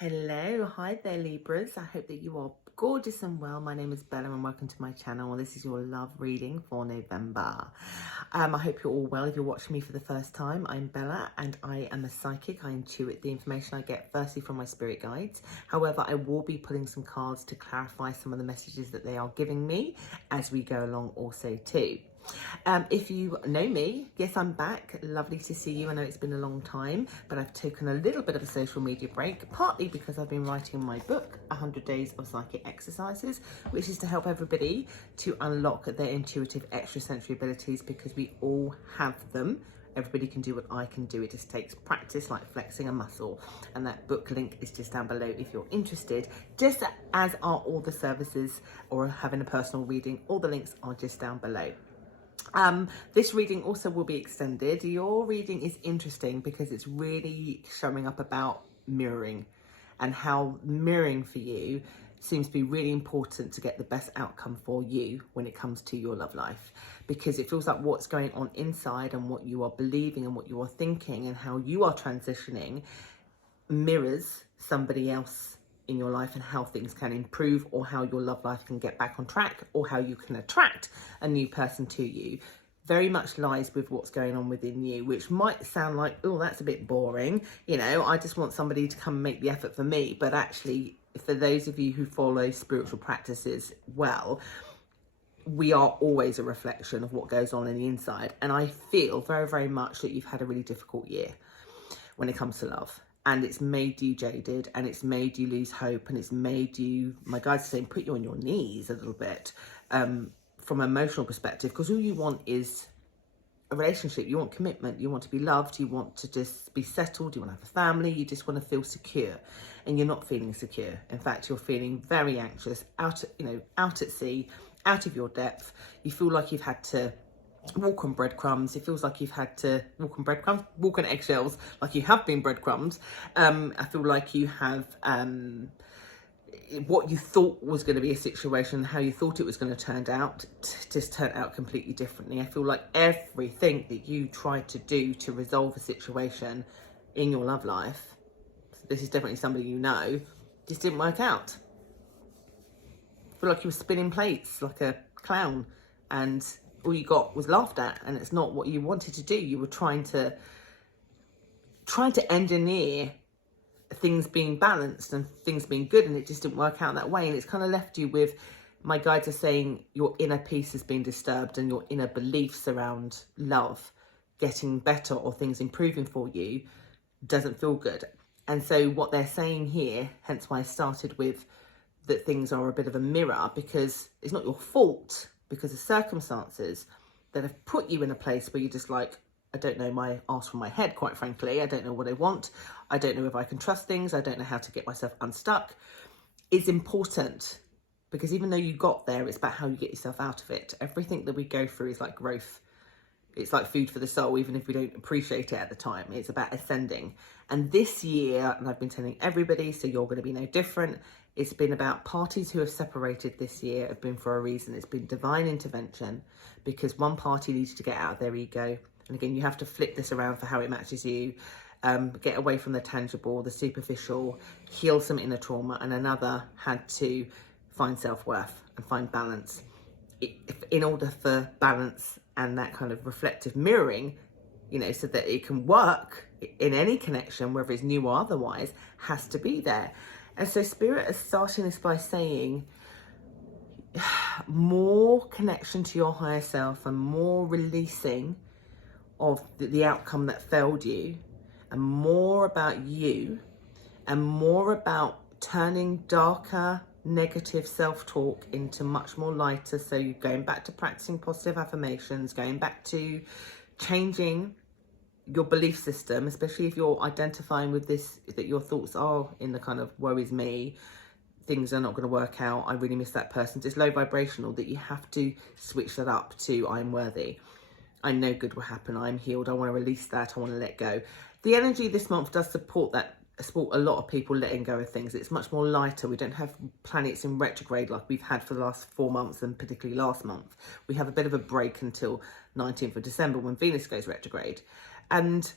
Hello, hi there Libras. I hope that you are gorgeous and well. My name is Bella and welcome to my channel. This is your love reading for November. I hope you're all well. If you're watching me for the first time, I'm Bella and I am a psychic. I intuit the information I get firstly from my spirit guides. However, I will be pulling some cards to clarify some of the messages that they are giving me as we go along also too. If you know me, yes, I'm back. Lovely to see you. I know it's been a long time, but I've taken a little bit of a social media break, partly because I've been writing my book, 100 Days of Psychic Exercises, which is to help everybody to unlock their intuitive extrasensory abilities, because we all have them. Everybody can do what I can do. It just takes practice, like flexing a muscle. And that book link is just down below if you're interested, just as are all the services or having a personal reading. All the links are just down below. This reading also will be extended. Your reading is interesting because it's really showing up about mirroring and how mirroring for you seems to be really important to get the best outcome for you when it comes to your love life, because it feels like what's going on inside and what you are believing and what you are thinking and how you are transitioning mirrors somebody else in your life and how things can improve, or how your love life can get back on track, or how you can attract a new person to you. Very much lies with what's going on within you, which might sound like, oh, that's a bit boring. You know, I just want somebody to come and make the effort for me. But actually, for those of you who follow spiritual practices well, we are always a reflection of what goes on in the inside. And I feel very, very much that you've had a really difficult year when it comes to love. And it's made you jaded, and it's made you lose hope, and it's made you, my guides are saying, put you on your knees a little bit from an emotional perspective, because all you want is a relationship. You want commitment, you want to be loved, you want to just be settled, you want to have a family, you just want to feel secure, and you're not feeling secure. In fact, you're feeling very anxious, out at sea, out of your depth. You feel like you've had to walk on breadcrumbs. It feels like you've had to walk on eggshells, like you have been breadcrumbs. I feel like you have what you thought was going to be a situation, how you thought it was going to turn out, just turned out completely differently. I feel like everything that you tried to do to resolve a situation in your love life, this is definitely somebody you know, just didn't work out. I feel like you were spinning plates like a clown, and all you got was laughed at, and it's not what you wanted to do. You were trying to engineer things being balanced and things being good, and it just didn't work out that way. And it's kind of left you with, my guides are saying, your inner peace has been disturbed, and your inner beliefs around love getting better or things improving for you doesn't feel good. And so what they're saying here, hence why I started with that things are a bit of a mirror, because it's not your fault, because of circumstances that have put you in a place where you're just like, I don't know my arse from my head, quite frankly. I don't know what I want. I don't know if I can trust things. I don't know how to get myself unstuck. It's important, because even though you got there, it's about how you get yourself out of it. Everything that we go through is like growth. It's like food for the soul, even if we don't appreciate it at the time. It's about ascending. And this year, and I've been telling everybody, so you're going to be no different, it's been about parties who have separated this year have been for a reason. It's been divine intervention, because one party needed to get out of their ego. And again, you have to flip this around for how it matches you. Get away from the tangible, the superficial, heal some inner trauma, and another had to find self-worth and find balance. In order for balance and that kind of reflective mirroring, you know, so that it can work in any connection, whether it's new or otherwise, has to be there. And so Spirit is starting this by saying more connection to your higher self, and more releasing of the outcome that failed you, and more about you, and more about turning darker, negative self-talk into much more lighter. So you're going back to practicing positive affirmations, going back to changing your belief system, especially if you're identifying with this, that your thoughts are in the kind of woe is me, things are not going to work out, I really miss that person, just low vibrational, that you have to switch that up to I'm worthy, I know good will happen, I'm healed, I want to release that, I want to let go. The energy this month does support that, support a lot of people letting go of things. It's much more lighter. We don't have planets in retrograde like we've had for the last 4 months, and particularly last month. We have a bit of a break until 19th of December when Venus goes retrograde. And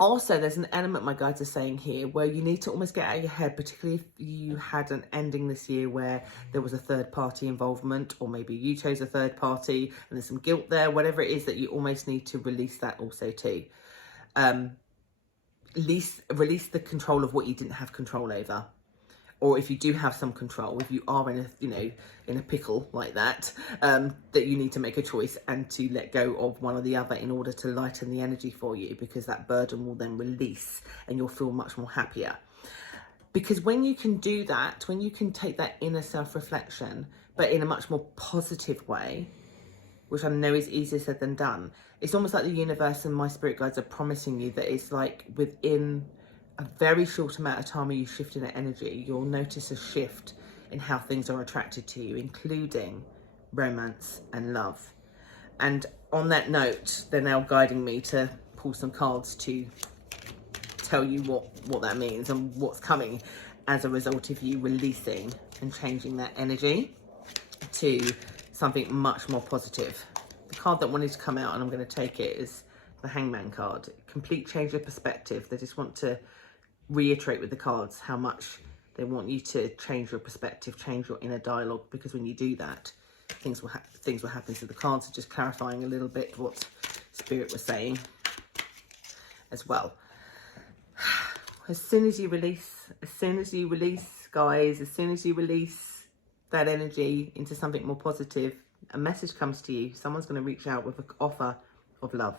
Also, there's an element my guides are saying here where you need to almost get out of your head, particularly if you had an ending this year where there was a third party involvement, or maybe you chose a third party and there's some guilt there, whatever it is, that you almost need to release that also too. Release the control of what you didn't have control over. Or if you do have some control, if you are in a, you know, in a pickle like that, that you need to make a choice and to let go of one or the other in order to lighten the energy for you, because that burden will then release and you'll feel much more happier. Because when you can do that, when you can take that inner self-reflection, but in a much more positive way, which I know is easier said than done, it's almost like the universe and my spirit guides are promising you that it's like within a very short amount of time of you shifting that energy, you'll notice a shift in how things are attracted to you, including romance and love. And on that note, they're now guiding me to pull some cards to tell you what that means and what's coming as a result of you releasing and changing that energy to something much more positive. The card that wanted to come out, and I'm going to take it, is the Hangman card. Complete change of perspective. They just want to reiterate with the cards how much they want you to change your perspective, change your inner dialogue, because when you do that, things will happen. So the cards are just clarifying a little bit what Spirit was saying as well. As soon as you release, guys, as soon as you release that energy into something more positive, a message comes to you. Someone's going to reach out with an offer of love.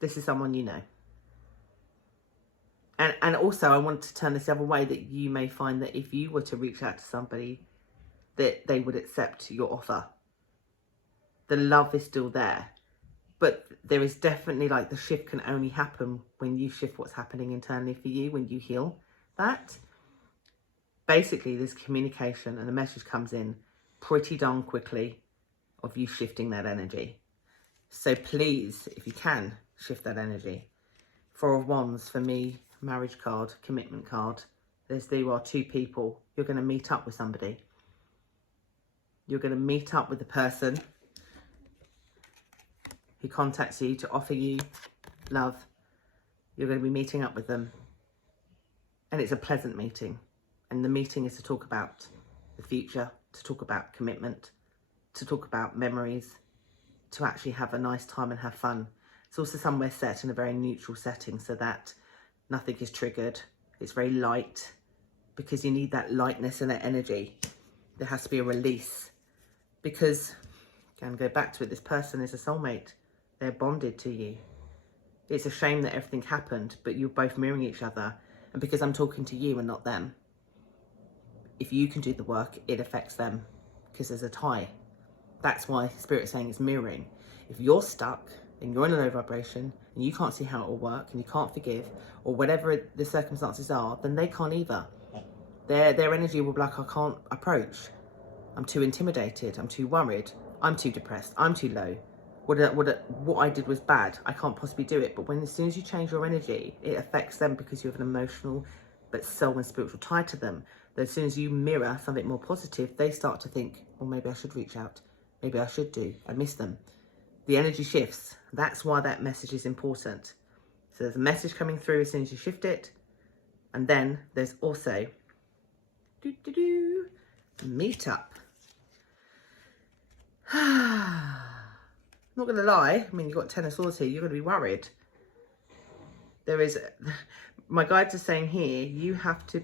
This is someone you know. And also, I want to turn this the other way, that you may find that if you were to reach out to somebody, that they would accept your offer. The love is still there. But there is definitely, like, the shift can only happen when you shift what's happening internally for you, when you heal that. Basically, there's communication and a message comes in pretty darn quickly of you shifting that energy. So please, if you can, shift that energy. Four of Wands for me, marriage card, commitment card. There are two people. You're going to meet up with somebody. You're going to meet up with the person who contacts you to offer you love. You're going to be meeting up with them. And it's a pleasant meeting. And the meeting is to talk about the future, to talk about commitment, to talk about memories, to actually have a nice time and have fun. It's also somewhere set in a very neutral setting so that nothing is triggered. It's very light, because you need that lightness and that energy. There has to be a release, because, again, go back to it, this person is a soulmate. They're bonded to you. It's a shame that everything happened, but you're both mirroring each other. And because I'm talking to you and not them, if you can do the work, it affects them, because there's a tie. That's why Spirit is saying it's mirroring. If you're stuck and you're in a low vibration and you can't see how it will work and you can't forgive, or whatever the circumstances are, then they can't either. Their energy will be like, I can't approach. I'm too intimidated. I'm too worried. I'm too depressed. I'm too low. What I did was bad. I can't possibly do it. But as soon as you change your energy, it affects them, because you have an emotional but soul and spiritual tie to them. But as soon as you mirror something more positive, they start to think, well, maybe I should reach out. Maybe I should do. I miss them. The energy shifts. That's why that message is important. So there's a message coming through as soon as you shift it. And then there's also meet up. Not going to lie. I mean, you've got Ten of Swords here. You're going to be worried. There is, my guides are saying here, you have to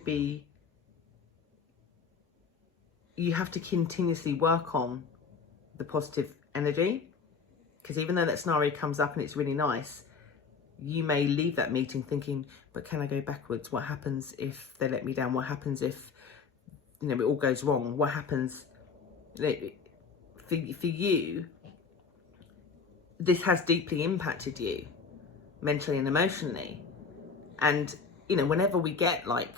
continuously work on the positive energy. Because even though that scenario comes up and it's really nice, you may leave that meeting thinking, but can I go backwards? What happens if they let me down? What happens if, you know, it all goes wrong? What happens for you? This has deeply impacted you mentally and emotionally. And, you know, whenever we get like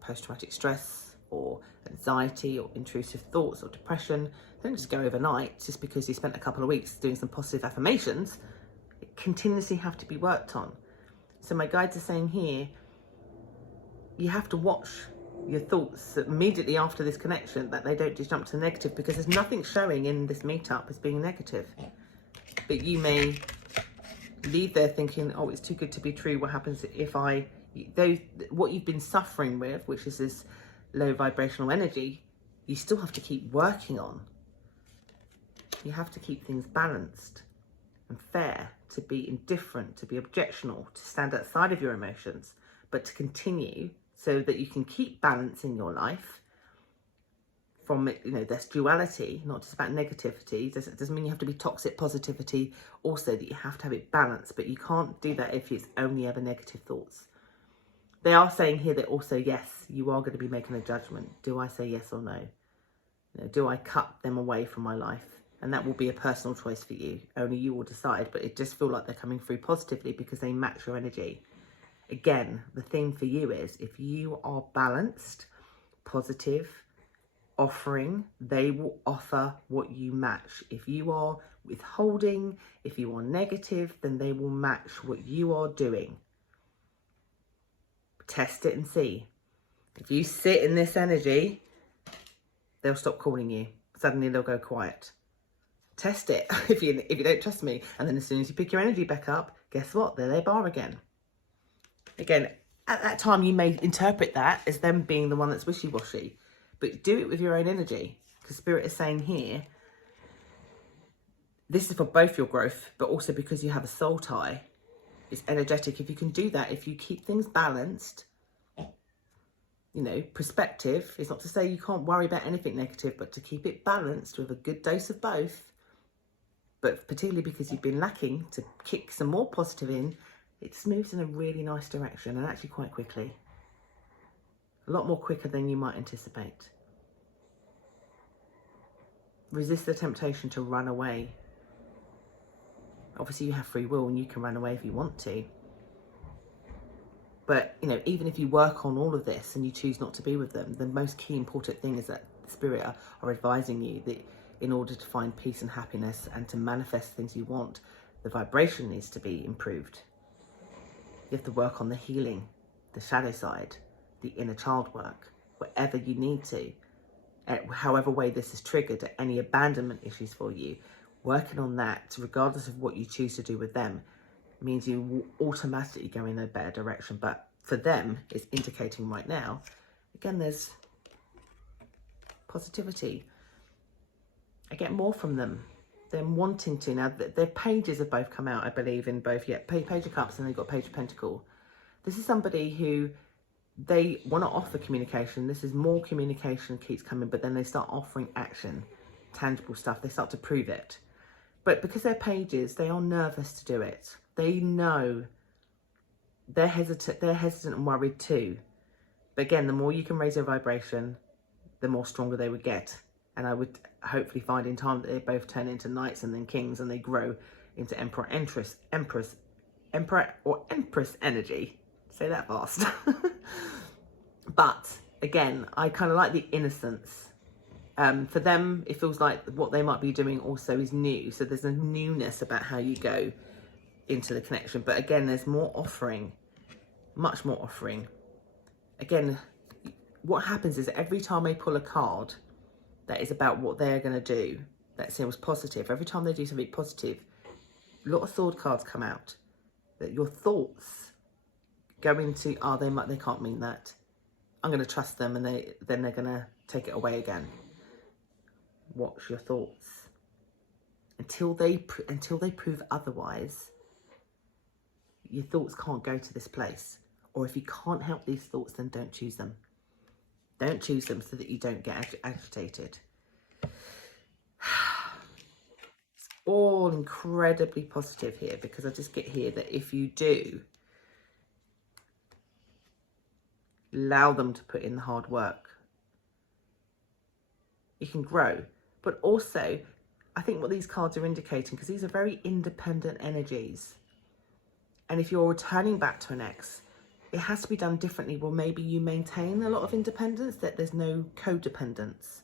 post-traumatic stress or anxiety or intrusive thoughts or depression, don't just go overnight just because you spent a couple of weeks doing some positive affirmations. It continuously have to be worked on. So my guides are saying here, you have to watch your thoughts immediately after this connection, that they don't just jump to the negative, because there's nothing showing in this meetup as being negative. But you may leave there thinking, oh, it's too good to be true. What happens if what you've been suffering with, which is this low vibrational energy, you still have to keep working on. You have to keep things balanced and fair, to be indifferent, to be objectional, to stand outside of your emotions, but to continue so that you can keep balance in your life from, this duality, not just about negativity. It doesn't mean you have to be toxic positivity, also that you have to have it balanced, but you can't do that if it's only ever negative thoughts. They are saying here that also, yes, you are going to be making a judgment. Do I say yes or no? Do I cut them away from my life? And that will be a personal choice for you. Only you will decide, but it just feels like they're coming through positively because they match your energy. Again, the thing for you is, if you are balanced, positive, offering, they will offer what you match. If you are withholding, if you are negative, then they will match what you are doing. Test it and see. If you sit in this energy, they'll stop calling you. Suddenly they'll go quiet. Test it if you don't trust me. And then as soon as you pick your energy back up, guess what? There they are again. Again, at that time, you may interpret that as them being the one that's wishy-washy. But do it with your own energy. Because Spirit is saying here, this is for both your growth, but also because you have a soul tie. It's energetic. If you can do that, if you keep things balanced, perspective, it's not to say you can't worry about anything negative, but to keep it balanced with a good dose of both. But particularly because you've been lacking, to kick some more positive in, it just moves in a really nice direction, and actually quite quickly. A lot more quicker than you might anticipate. Resist the temptation to run away. Obviously you have free will and you can run away if you want to. But, even if you work on all of this and you choose not to be with them, the most key important thing is that the Spirit are advising you that in order to find peace and happiness and to manifest things you want, the vibration needs to be improved. You have to work on the healing, the shadow side, the inner child work, whatever you need to. However way this is triggered, any abandonment issues for you, working on that, regardless of what you choose to do with them, means you will automatically go in a better direction. But for them, it's indicating right now, again, there's positivity. I get more from them. They're wanting to. Now, their pages have both come out, I believe, in both, Page of Cups, and they've got Page of Pentacle. This is somebody who, they want to offer communication. This is more communication keeps coming, but then they start offering action, tangible stuff. They start to prove it. But because they're pages, they are nervous to do it. They know they're hesitant and worried too. But again, the more you can raise their vibration, the more stronger they would get. And I would hopefully find in time that they both turn into knights and then kings, and they grow into emperor, or empress energy. Say that fast. But again, I kind of like the innocence. For them, it feels like what they might be doing also is new. So there's a newness about how you go into the connection. But again, there's more offering, much more offering. Again, what happens is every time they pull a card that is about what they're going to do, that seems positive, every time they do something positive, a lot of sword cards come out. That your thoughts go into, they can't mean that. I'm going to trust them, and then they're going to take it away again. Watch your thoughts. Until they prove otherwise, your thoughts can't go to this place. Or if you can't help these thoughts, then don't choose them. Don't choose them so that you don't get agitated. It's all incredibly positive here, because I just get here that if you do allow them to put in the hard work, you can grow. But also, I think what these cards are indicating, because these are very independent energies, and if you're returning back to an ex, it has to be done differently. Well, maybe you maintain a lot of independence, that there's no codependence,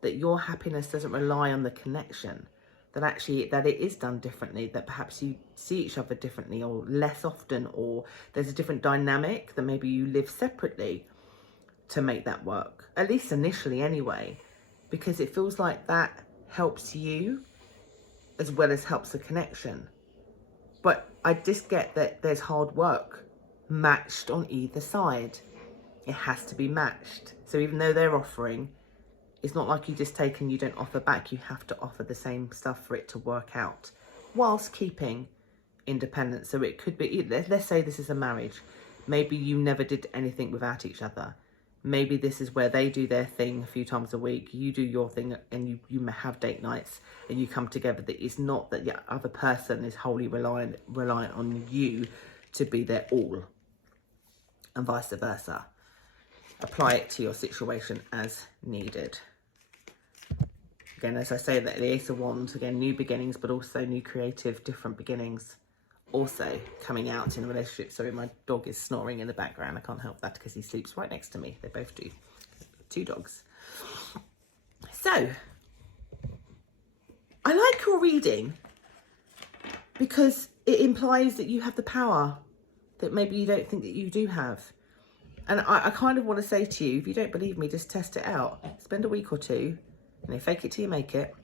that your happiness doesn't rely on the connection, that it is done differently, that perhaps you see each other differently or less often, or there's a different dynamic, that maybe you live separately to make that work, at least initially anyway, because it feels like that helps you as well as helps the connection. But I just get that there's hard work matched on either side. It has to be matched. So even though they're offering, it's not like you just take and you don't offer back. You have to offer the same stuff for it to work out, whilst keeping independence. So it could be, let's say this is a marriage. Maybe you never did anything without each other. Maybe this is where they do their thing a few times a week, you do your thing, and you may have date nights and you come together. That it's not that the other person is wholly reliant on you to be their all, and vice versa. Apply it to your situation as needed. Again, as I say, that the Ace of Wands, again, new beginnings, but also new creative, different beginnings. Also coming out in a relationship. Sorry, my dog is snoring in the background. I can't help that because he sleeps right next to me. They both do. 2 dogs. So, I like your reading because it implies that you have the power that maybe you don't think that you do have. And I kind of want to say to you, if you don't believe me, just test it out. Spend a week or two, fake it till you make it,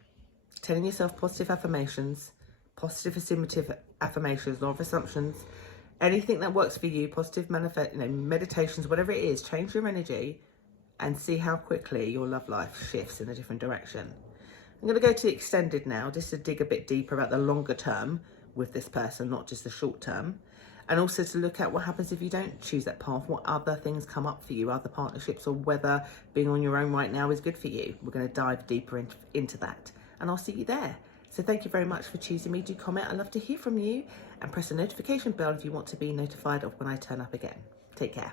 telling yourself positive affirmations, positive affirmative affirmations, law of assumptions, anything that works for you, positive manifest, meditations, whatever it is, change your energy and see how quickly your love life shifts in a different direction. I'm going to go to the extended now, just to dig a bit deeper about the longer term with this person, not just the short term. And also to look at what happens if you don't choose that path, what other things come up for you, other partnerships, or whether being on your own right now is good for you. We're going to dive deeper into that, and I'll see you there. So thank you very much for choosing me. Do comment, I'd love to hear from you, and press the notification bell if you want to be notified of when I turn up again. Take care.